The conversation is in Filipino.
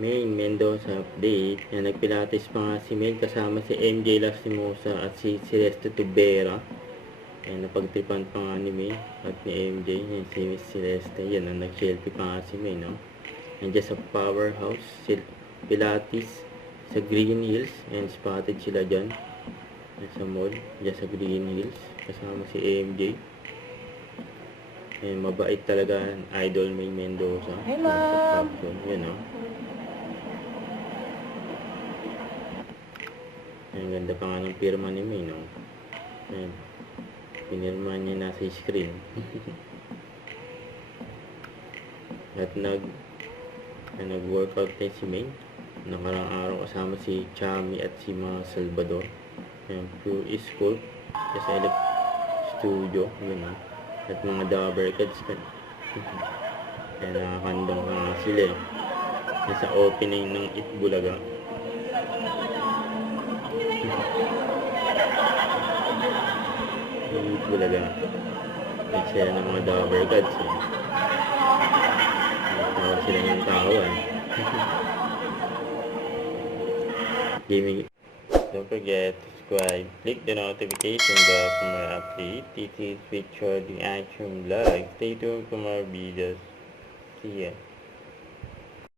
Maine Mendoza update. Yan, nagpilates pa nga si Maine kasama si MJ Lastimosa at si Celeste Tubera. Yan, napagtripan pa nga ni Maine at ni MJ. Yan, si Miss Celeste. Yan, nag-selfie pa nga si Maine, no? Nandiyan sa Powerhouse Pilates sa Green Hills. And spotted sila dyan. Sa mall. Dyan sa Green Hills. Kasama si MJ. Yan, mabait talaga. Idol Maine Mendoza. Hey, ma'am! Yan, no? Ang ganda pa nga ng pirma ni May, no? Ayan. Pinirma niya nasa screen. At nag-workout din si May. Nakarang araw kasama si Chami at si mga Salvador. Ayan, Pure School. Sa studio. Yun, no? At mga Dabber Cats. Ayan, nakakandong pa nga sila, eh. Nasa opening ng Itbulaga. Bulaga. Nagsaya ng mga Dabber Gods, eh. Tawa sila ng tawa, eh. Gaming. Don't forget to subscribe. Click the notification bell for more updates. This is Richard the Action Vlog. Stay tuned for more videos. See ya.